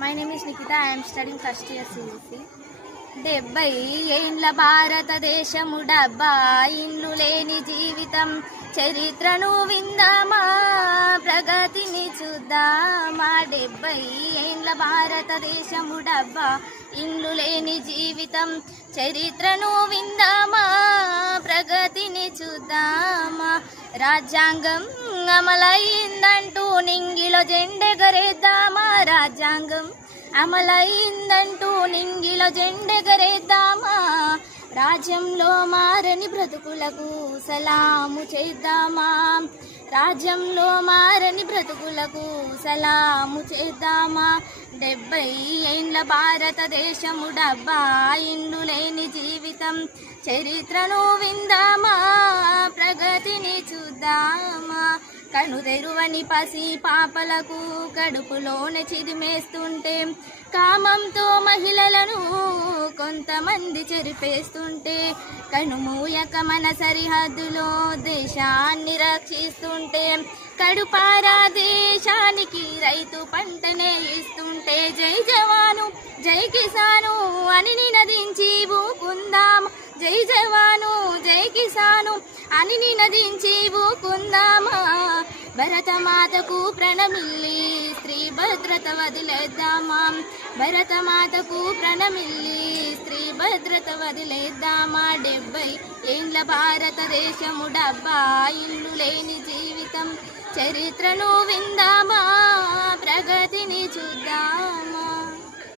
My name is Nikita. I am studying first year CBC. 70 ఏండ్ల భారతదేశము డబ్బా ఇండ్లు లేని జీవితం చరిత్రను విందామా ప్రగతిని చూద్దామా 70 ఏండ్ల భారతదేశము డబ్బా ఇండ్లు లేని జీవితం చరిత్రను విందామా ప్రగతిని చూద్దామా రాజ్యాంగం అమలైందంటూ నింగిలో జెండెగరేద్దామా రాజ్యాంగం అమలైందంటూ నింగిలో జెండెగరేద్దామా రాజ్యంలో మారని బ్రతుకులకు సలాము చేద్దామా రాజ్యంలో మారని బ్రతుకులకు సలాము చేద్దామా 70 ఏండ్ల భారతదేశము డబ్బా ఇండ్లు లేని జీవితం చరిత్రను విందామా ప్రగతిని చూద్దామా కను తెరువని పసి పాపలకు కడుపులోనే చిదిమేస్తుంటే కామంతో మహిళలను కొంతమంది చెరిపేస్తుంటే కనుమూయక మన సరిహద్దులో దేశాన్ని రక్షిస్తుంటే కడుపారా దేశానికి రైతు పంటనే ఇస్తుంటే జై జవాను జై కిసాను అని నినదించి ఊకుందాం జై జవాను జై కిసాను అని నినదించి ఊకుందామా భరతమాతకు ప్రణమిల్లి స్త్రీ భద్రత వదిలేద్దామా భరతమాతకు ప్రణమిల్లి స్త్రీ భద్రత వదిలేద్దామా 70 ఏండ్ల భారతదేశము డబ్బా ఇల్లు లేని జీవితం చరిత్రను విందామా ప్రగతిని చూద్దామా.